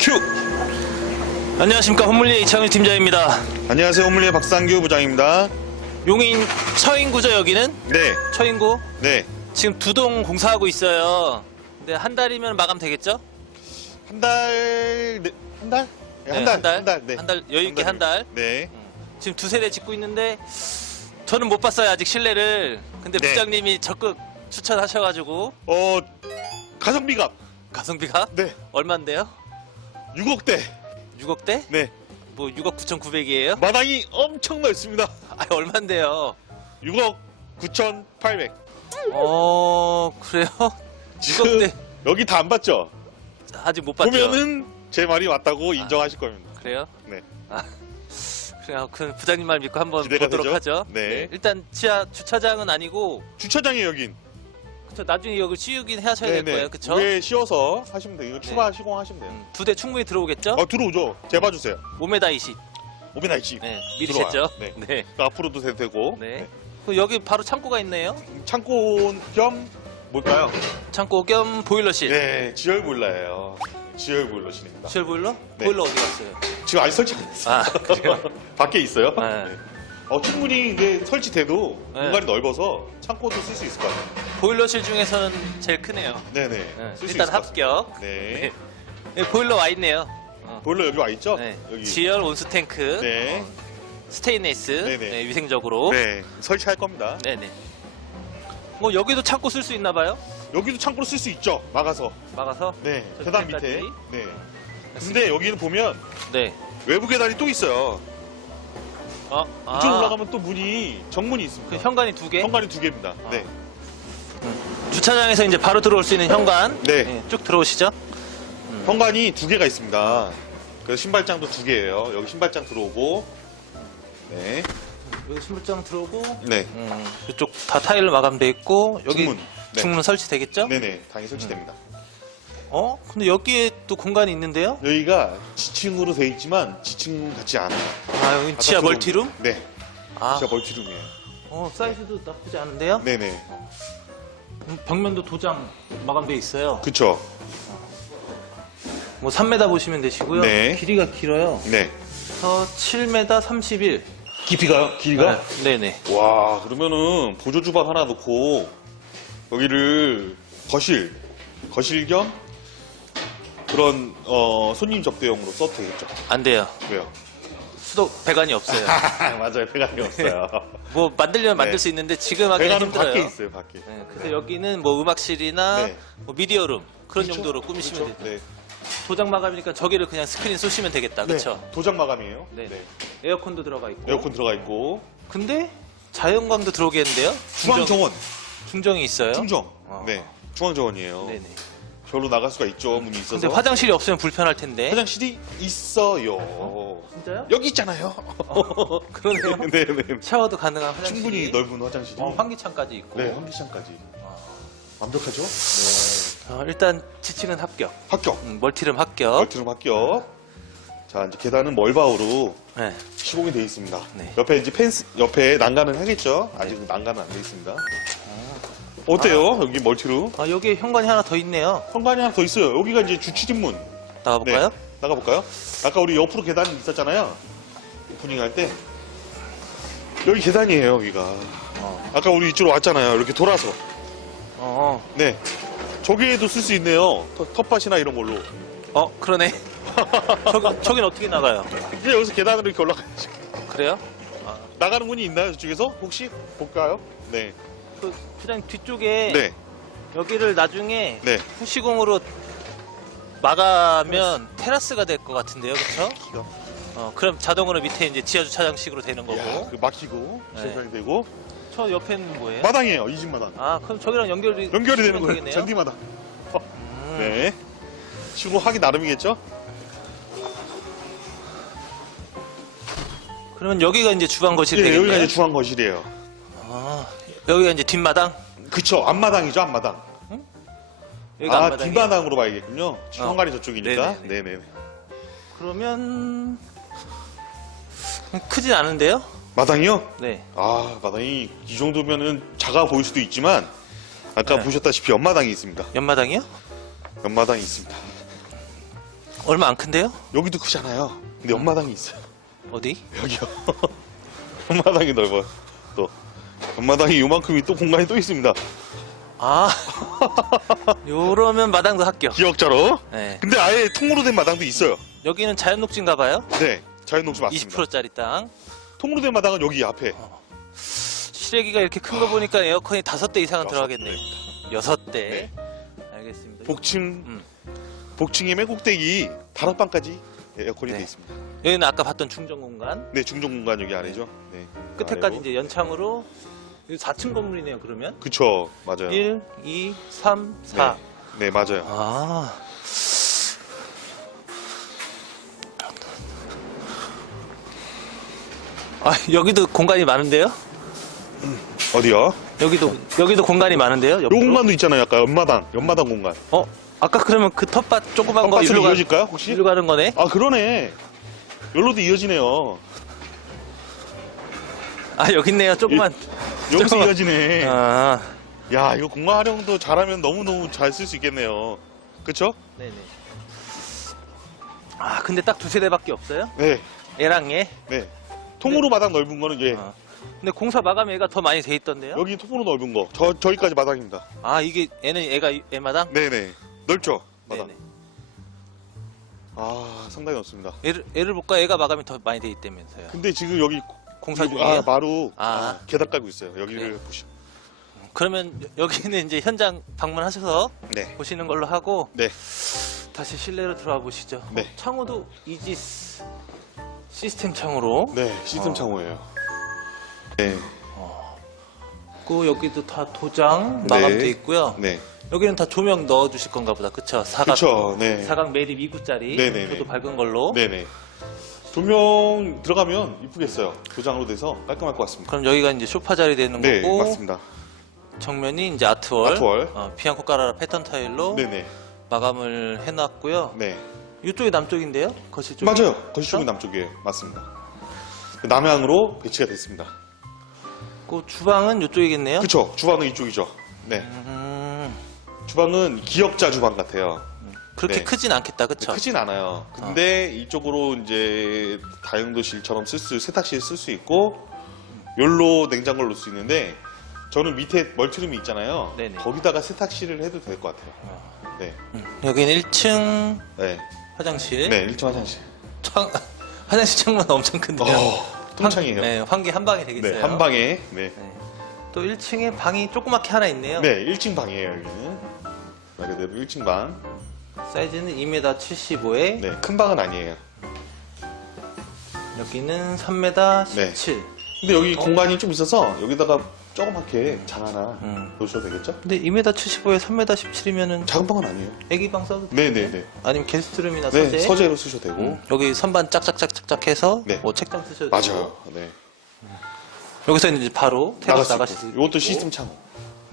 큐! 안녕하십니까 혼물리의 이창일 팀장입니다. 안녕하세요. 홈리의 박상규 부장입니다. 용인 처인구죠 여기는? 네, 처인구? 네. 지금 두 동 공사하고 있어요. 근데 한 달이면 마감 되겠죠? 한 달, 네, 한 달? 네, 네, 한 달, 한 달, 한 달, 네. 한 달, 여유 있게 한 달. 네. 지금 두 세 대 짓고 있는데 저는 못 봤어요 아직 실내를. 근데 네. 부장님이 적극 추천하셔가지고 어, 가성비가, 가성비가 네. 얼마인데요? 6억대. 6억대? 네. 뭐 6억 9,900이에요? 마당이 엄청 넓습니다. 아 얼마인데요? 6억 9,800. 어 그래요? 지금 6억대 여기 다 안 봤죠? 아직 못 봤죠? 보면은 제 말이 맞다고 인정하실 겁니다. 그래요? 네. 아, 그래요. 그 부장님 말 믿고 한번 기대가 보도록 되죠? 하죠. 네. 일단 지하 주차장은 아니고 주차장이 여긴. 그쵸, 나중에 여기 씌우긴 하셔야 될 거예요. 그쵸? 위에 씌워서 하시면 돼요. 이거 추가 시공하시면 돼요. 음, 두대 충분히 들어오겠죠? 어, 들어오죠. 재봐 주세요. 5m 20. 오메나 이씨. 네, 미리 들어와요. 쟀죠? 네. 네. 앞으로도 돼도 되고. 네. 그 여기 바로 창고가 있네요. 창고 겸 뭘까요? 창고 겸 보일러실. 네, 지열 보일러예요. 지열 보일러실입니다. 실 보일러? 네. 보일러 어디 갔어요? 지금 아직 설치 안 했어요. 아, 그래요? 밖에 있어요. 네. 네. 어, 충분히 이게 설치돼도 네. 공간이 넓어서 창고도 쓸 수 있을 것 같아요. 보일러실 중에서는 제일 크네요. 네네. 네, 쓸수 일단 있을 것 같습니다. 합격. 네. 네, 보일러 와 있네요. 어. 보일러 여기 와 있죠? 네. 여기. 지열 온수 탱크. 네. 스테인레스. 네네. 네, 위생적으로. 네. 설치할 겁니다. 네네. 뭐 여기도 창고 쓸 수 있나 봐요? 여기도 창고로 쓸 수 있죠. 막아서. 막아서? 네. 저 계단 밑에까지? 밑에. 네. 근데 여기는 보면 네. 외부 계단이 또 있어요. 어, 이쪽 올라가면 또 문이 정문이 그 있습니다. 현관이 두 개. 현관이 두 개입니다. 아. 네. 주차장에서 이제 바로 들어올 수 있는 현관. 네. 쭉 들어오시죠. 현관이 두 개가 있습니다. 그래서 신발장도 두 개예요. 여기 신발장 들어오고. 네. 여기 신발장 들어오고. 네. 음, 이쪽 다 타일로 마감돼 있고 여기 중문. 네. 중문 설치되겠죠? 네네. 당연히 설치됩니다. 어? 근데 여기에 또 공간이 있는데요? 여기가 지층으로 돼 있지만 지층 같지 않아요. 아 여기 지하 아까 멀티룸? 네. 아, 지하 멀티룸이에요. 어 사이즈도 나쁘지 않은데요? 네네. 음, 벽면도 도장 마감돼 있어요. 그쵸. 뭐 3m 보시면 되시고요. 네. 길이가 길어요. 네. 저 7m 31. 깊이가요? 길이가? 네, 네네. 와, 그러면은 보조 주방 하나 놓고 여기를 거실, 거실 겸 그런 어, 손님 접대용으로 써도 되겠죠. 안 돼요. 왜요? 수도 배관이 없어요. 맞아요. 배관이 없어요. 뭐 만들려면 만들 네. 수 있는데 지금 하기는 배관은 힘들어요. 밖에 있어요. 밖에. 네, 그래서 여기는 뭐 음악실이나 네. 뭐 미디어룸 그런 그렇죠? 용도로 꾸미시면 그렇죠? 돼요. 네. 도장 마감이니까 저기를 그냥 스크린 쏘시면 되겠다. 그렇죠? 네. 도장 마감이에요. 네. 에어컨도 들어가 있고. 에어컨 들어가 있고 근데 자연광도 들어오겠는데요? 중앙 정원, 중정이 있어요. 중정. 어. 네. 중앙 정원이에요. 네네. 저로 나갈 수가 있죠. 문이 있어서. 근데 화장실이 없으면 불편할 텐데. 화장실이 있어요. 진짜요? 여기 있잖아요. 그러네요. 네, 네. 샤워도 가능한 화장실. 충분히 넓은 화장실이. 어, 환기창까지 있고. 네, 환기장까지. 완벽하죠? 네. 어, 일단 지층은 합격. 합격. 음, 멀티룸 합격. 멀티룸 합격. 자, 이제 계단은 멀바우로 네. 시공이 되어 있습니다. 네. 옆에 이제 펜스, 옆에 난간은 하겠죠? 아직 은 난간은 안 되어 있습니다. 어때요? 여기 멀티룸? 아, 여기 현관이 하나 더 있네요. 현관이 하나 더 있어요. 여기가 이제 주출입문. 나가볼까요? 네. 나가볼까요? 아까 우리 옆으로 계단이 있었잖아요. 오프닝 할 때. 여기 계단이에요, 여기가. 어. 아까 우리 이쪽으로 왔잖아요. 이렇게 돌아서. 어, 네. 저기에도 쓸 수 있네요. 텃- 텃밭이나 이런 걸로. 어, 그러네. 저기, 저긴 어떻게 나가요? 이제 여기서 계단으로 이렇게 올라가야죠. 그래요? 나가는 문이 있나요, 저쪽에서? 혹시? 볼까요? 네. 그, 부장님 뒤쪽에 네. 여기를 나중에 네. 후시공으로 마가면 테라스가 될 것 같은데요, 그렇죠? 기가. 어, 그럼 자동으로 밑에 이제 지하 주 차장식으로 되는 거고. 야, 그 막히고, 네. 시설이 되고. 저 옆에는 뭐예요? 마당이에요, 이집 마당. 아, 그럼 저기랑 연결이 연결이 되는 거예요. 되겠네요? 전디 마당. 음. 네. 시공하기 나름이겠죠? 그러면 여기가 이제 주방 거실 네, 되겠네요. 여기가 이제 중앙 거실이에요. 아, 여기가 이제 뒷마당. 그쵸, 앞마당이죠, 앞마당. 여기가 아, 앞마당이에요? 뒷마당으로 봐야겠군요. 현관이 어. 저쪽이니까. 네네네. 네네. 그러면 크진 않은데요? 마당이요? 네. 아, 마당이 이 정도면은 작아 보일 수도 있지만, 아까 네. 보셨다시피 옆마당이 있습니다. 옆마당이요? 옆마당이 있습니다. 얼마 안 큰데요? 여기도 크잖아요. 근데 옆마당이 있어요. 어디? 여기요. 옆마당이 넓어요. 또 옆마당이 요만큼이 또 공간이 또 있습니다. 아, 요러면 마당도 합격. 기억자로. 네. 근데 아예 통으로 된 마당도 있어요. 여기는 자연 녹지인가 봐요. 네, 자연농지 맞습니다. 20%짜리 땅. 통으로 된 마당은 여기 앞에. 실외기가 이렇게 큰 거 보니까 에어컨이 다섯 대 이상은 들어가겠네. 여섯 대. 네. 알겠습니다. 복층, 음. 복층의 맨 꼭대기 다락방까지 에어컨이 네. 돼 있습니다. 여기는 아까 봤던 중정 공간. 네, 중정 공간 여기 아래죠. 네. 끝에까지 아래로. 이제 연창으로 4층 건물이네요, 그러면. 그쵸, 맞아요. 1, 2, 3, 4. 네, 네, 맞아요. 아. 아, 여기도 공간이 많은데요? 어디요? 여기도 여기도 공간이 많은데요? 요 옆으로? 공간도 있잖아요. 아까 연마당, 연마당 공간. 어? 아까 그러면 그 텃밭 조그만 거 텃밭으로 가, 이어질까요, 혹시? 일로 가는 거네? 아, 그러네. 여기로도 이어지네요. 아 여기 있네요. 조그만. 여기서 잠깐만. 이어지네. 아, 야, 이거 공간 활용도 잘하면 너무너무 잘 쓸 수 있겠네요. 그쵸? 네네. 아 근데 딱 두세 대밖에 없어요? 네, 얘랑 얘. 네. 통으로 마당 넓은 거는 얘. 아. 근데 공사 마감 얘가 더 많이 돼 있던데요? 여기 통으로 넓은 거. 저, 저기까지 마당입니다. 아 이게 얘는 얘가 얘마당? 네네. 넓죠? 마당. 네네. 아, 상당히 넓습니다. 얘를 얘를 볼까? 얘가 마감이 더 많이 돼 있다면서요. 근데 지금 여기 공사 중이에요? 아, 마루 아. 아, 계단 깔고 있어요. 여기를 네. 보시면. 그러면 여- 여기는 이제 현장 방문하셔서 네. 보시는 걸로 하고 네. 다시 실내로 들어와 보시죠. 네. 어, 창호도 이지스 시스템 창호로. 네, 시스템 어. 창호예요. 네. 그 여기도 다 도장 네. 마감돼 있고요. 네. 여기는 다 조명 넣어 주실 건가 보다. 그쵸? 사각 그쵸, 네. 사각 매립 2구짜리. 네 네네. 저도 밝은 걸로. 네네. 조명 들어가면 이쁘겠어요. 도장으로 돼서 깔끔할 것 같습니다. 그럼 여기가 이제 소파 자리 되는 네, 거고 맞습니다. 정면이 이제 아트월, 아트월. 어, 피앙코 까라라 패턴 타일로 네네. 마감을 해놨고요. 네. 이쪽이 남쪽인데요? 거실 쪽. 맞아요. 거실 쪽이 남쪽이에요. 맞습니다. 남향으로 배치가 됐습니다. 그 주방은 이쪽이겠네요. 그쵸. 주방은 이쪽이죠. 네. 음, 주방은 기역자 주방 같아요. 그렇게 네. 크진 않겠다, 그쵸? 크진 않아요. 근데 이쪽으로 이제 다용도실처럼 쓸 수, 세탁실 쓸 수 있고, 열로 냉장고를 놓을 수 있는데, 저는 밑에 멀티룸이 있잖아요. 네네. 거기다가 세탁실을 해도 될 것 같아요. 네. 음, 여기는 1층 네. 화장실. 네, 1층 화장실. 창, 화장실 창문 엄청 큰데요. 어, 통창이에요. 환, 네, 환기 한 방에 되겠어요. 네, 한 방에. 네. 네. 또 1층에 방이 조그맣게 하나 있네요. 네, 1층 방이에요, 여기는. 말 그대로 1층 방. 사이즈는 2m 75에 네, 큰 방은 아니에요. 여기는 3m 네. 17. 근데 여기 공간이 좀 있어서 여기다가 조그맣게 장 하나 음. 놓으셔도 되겠죠? 근데 2m 75에 3m 17이면은 작은 방은 아니에요. 애기 방 써도 네네네. 아니면 게스트룸이나 네, 서재. 서재로 쓰셔도 되고. 음, 여기 선반 짝짝짝짝짝 해서 네. 뭐 책장 쓰셔도 맞아요. 되고. 네. 여기서 이제 바로 테라스 수 나가실 수 있고. 있고. 이것도 시스템 창호.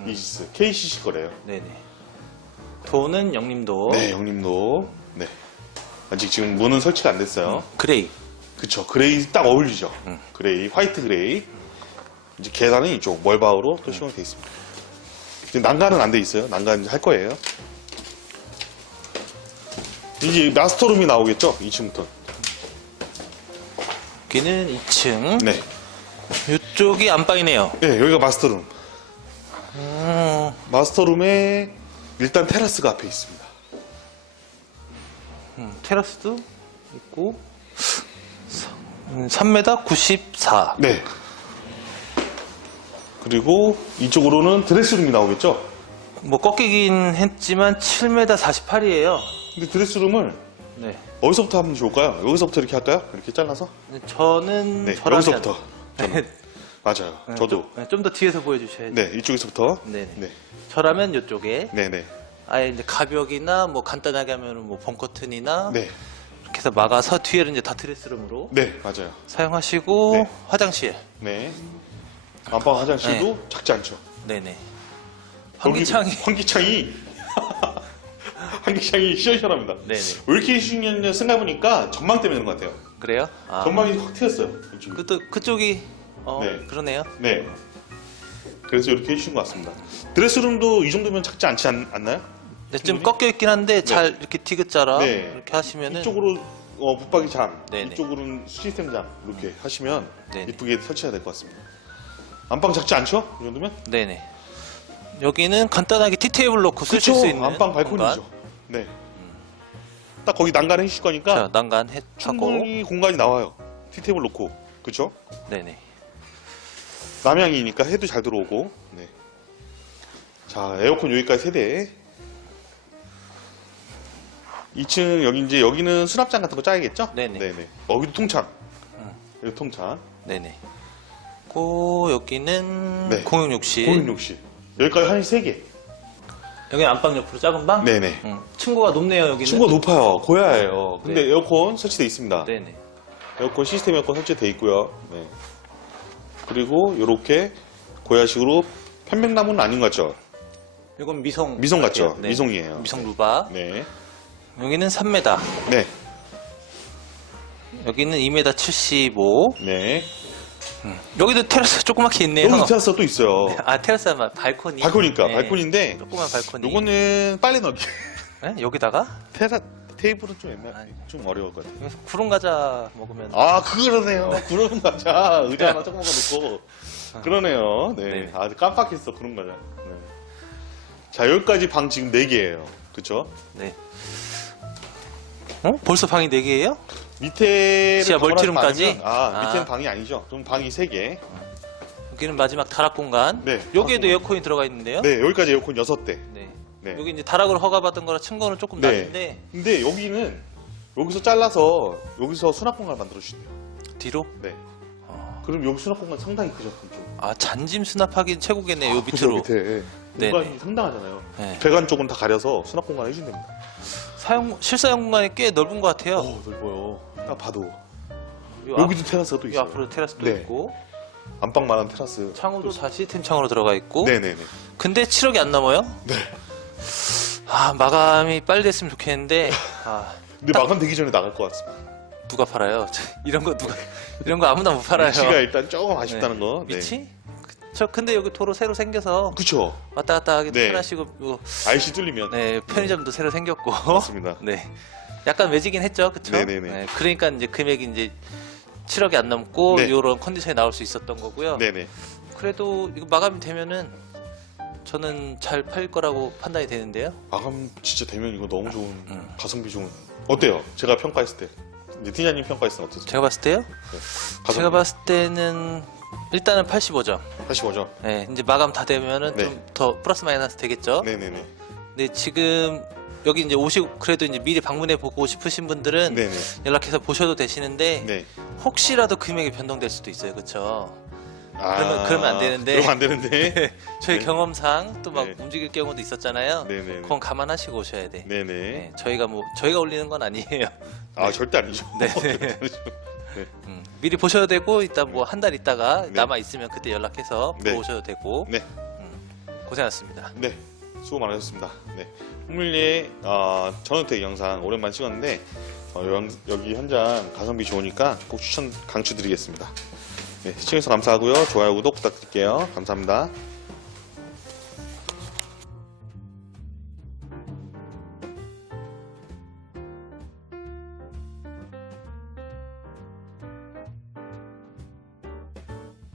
이시스. KCC 거래요. 네네. 도는 영림도. 네, 형님도. 네. 아직 지금 문은 설치가 안 됐어요. 그레이. 그쵸. 그레이 딱 어울리죠. 음. 그레이, 화이트 그레이. 이제 계단은 이쪽 멀바우로 또 시공되어 있습니다. 지금 난간은 안 돼 있어요. 난간 이제 할 거예요. 이제 마스터룸이 나오겠죠? 2층부터. 여기는 2층. 네. 이쪽이 안방이네요. 네, 여기가 마스터룸. 음, 마스터룸에 일단 테라스가 앞에 있습니다. 음, 테라스도 있고. 음, 3m 94. 네. 그리고 이쪽으로는 드레스룸이 나오겠죠? 뭐 꺾이긴 했지만 7m 48이에요. 근데 드레스룸을 네. 어디서부터 하면 좋을까요? 여기서부터 이렇게 할까요? 이렇게 잘라서? 저는 네, 저랑 여기서부터. 네. 맞아요. 네, 저도. 좀 더 뒤에서 보여주셔야죠. 네, 이쪽에서부터. 네네. 네. 저라면 이쪽에 네, 네. 아예 이제 가벽이나 뭐 간단하게 하면은 뭐 벙커튼이나 네. 이렇게 해서 막아서 뒤에는 이제 다 드레스룸으로 네, 맞아요. 사용하시고 네. 화장실. 네. 안방 화장실도 작지 않죠. 네네. 환기창이. 환기창이 환기창이 시원시원합니다. 네네. 왜 이렇게 시원했냐 생각해보니까 전망 때문인 것 같아요. 그래요? 아. 전망이 확 트였어요. 이쪽이. 그또 그쪽이 어 네. 그러네요. 네. 그래서 이렇게 해주신 것 같습니다. 드레스룸도 이 정도면 작지 않지 않, 않나요? 네, 좀 충분히? 꺾여 있긴 한데 잘 이렇게 디귿자라 네. 이렇게 하시면은 이쪽으로 어, 붙박이 잠, 네네. 이쪽으로는 시스템 잠 이렇게 하시면 네네. 이쁘게 설치가 될것 같습니다. 안방 작지 않죠? 이 정도면? 네네. 여기는 간단하게 티 테이블 놓고 쓰실 수 있는 안방 발코니죠. 공간. 네. 딱 거기 난간 해주실 거니까 자, 난간 해 하고 충분히 공간이 나와요. 티테이블 놓고, 그쵸? 네네. 남향이니까 해도 잘 들어오고. 네. 자, 에어컨 여기까지 세대. 2층 여기 이제 여기는 수납장 같은 거 짜야겠죠? 네네. 네네. 어, 여기도 통창. 음. 여기 통창. 네네. 고 여기는 네. 공용 욕실. 공용 욕실. 여기까지 한 세 개. 여기 안방 옆으로 작은 방. 네네. 음, 층고가 높네요 여기는. 층고가 높아요. 고야예요. 근데 네. 에어컨 설치돼 있습니다. 네네. 에어컨 시스템 에어컨 설치돼 있고요. 네. 그리고 이렇게 고야식으로 편백나무는 아닌 것 같죠? 이건 미성. 미성 같죠? 같아요. 네. 미성이에요. 미성 루바. 네. 여기는 3m. 네. 여기는 2m 75. 네. 여기도 테라스 조그맣게 있네요. 여기 테라스가 또 있어요. 아 테라스 아마 발코니. 발코니까 네. 발코니인데 조그만 발코니. 요거는 빨래 넣기. 네? 여기다가 테라 테이블은 좀 옛날 아니. 좀 어려울 것 같아요. 여기서 구름 과자 먹으면 아 그러네요. 구름 과자 의자 하나 조그만 거 놓고 그러네요. 네. 네. 아 깜빡했어 구름 과자. 네. 자 여기까지 방 지금 4 개예요. 그쵸? 네. 어? 벌써 방이 4 개예요? 밑에 지하 멀티룸까지? 아, 아. 밑에는 방이 아니죠. 좀 방이 3 개. 여기는 마지막 다락 공간. 네. 여기에도 다락 공간. 에어컨이 들어가 있는데요. 네 여기까지 에어컨 6대. 네. 네. 여기 이제 다락으로 허가받은 거라 층고는 조금 네. 낮은데 근데 여기는 여기서 잘라서 여기서 수납 공간 만들어 주신대요. 뒤로 네. 어. 그럼 여기 수납 공간 상당히 크죠. 그쪽. 아 잔짐 수납하긴 최고겠네요. 요 그죠, 밑으로. 밑에. 네네. 공간이 상당하잖아요. 네. 배관 쪽은 다 가려서 수납 공간 해준답니다. 사용 실사용 공간이 꽤 넓은 것 같아요. 어 넓어요. 딱 봐도 요 여기도 테라스가 또 앞, 요 있어요. 앞으로 테라스도 네. 있고 안방만한 테라스. 창호도 다 시스템 창으로 들어가 있고. 네네네. 근데 7억이 안 넘어요? 네. 아 마감이 빨리 됐으면 좋겠는데 아 근데 마감 되기 전에 나갈 것 같습니다. 누가 팔아요? 저 이런 거 누가 이런 거 아무나 못 팔아요. 위치가 일단 조금 아쉽다는 거. 네. 위치? 저 근데 여기 도로 새로 생겨서 그쵸. 왔다 갔다 하기 네. 편하시고 뭐, IC 뚫리면. 네 편의점도 새로 생겼고 맞습니다. 네 약간 외지긴 했죠 그쵸? 네네네. 네, 그러니까 이제 금액이 이제 7억이 안 넘고 네. 이런 컨디션이 나올 수 있었던 거고요 네네. 그래도 이거 마감이 되면은 저는 잘 팔 거라고 판단이 되는데요 마감 진짜 되면 이거 너무 좋은 음. 가성비 좋은. 어때요? 제가 평가했을 때. 이제 티냐님 평가했을 때 어떠세요? 제가 봤을 때요? 가성비. 제가 봤을 때는 일단은 85점 다시 보죠. 네, 이제 마감 다 되면은 네. 좀 더 플러스 마이너스 되겠죠 네네네. 근데 지금 여기 이제 오시고 그래도 이제 미리 방문해 보고 싶으신 분들은 네네. 연락해서 보셔도 되시는데 네. 혹시라도 금액이 변동될 수도 있어요, 그렇죠? 아, 그러면- 그러면 안 되는데. 그러면 안 되는데. 저희 네. 경험상 또 막 네. 움직일 경우도 있었잖아요. 네네. 그건 감안하시고 오셔야 돼. 네네. 네, 저희가 뭐 저희가 올리는 건 아니에요. 아 절대 아니죠. 네. 절대 아니죠. 음, 미리 보셔도 되고 이따 뭐 한 달 있다가 네. 남아 있으면 그때 연락해서 네. 보고 오셔도 되고 네. 고생하셨습니다. 네. 수고 많으셨습니다. 네. 홍밀리의 어, 전원택 영상 오랜만에 찍었는데 어, 영- 여기 현장 가성비 좋으니까 꼭 추천 강추드리겠습니다. 네, 시청해주셔서 감사하고요. 좋아요, 구독 부탁드릴게요. 감사합니다.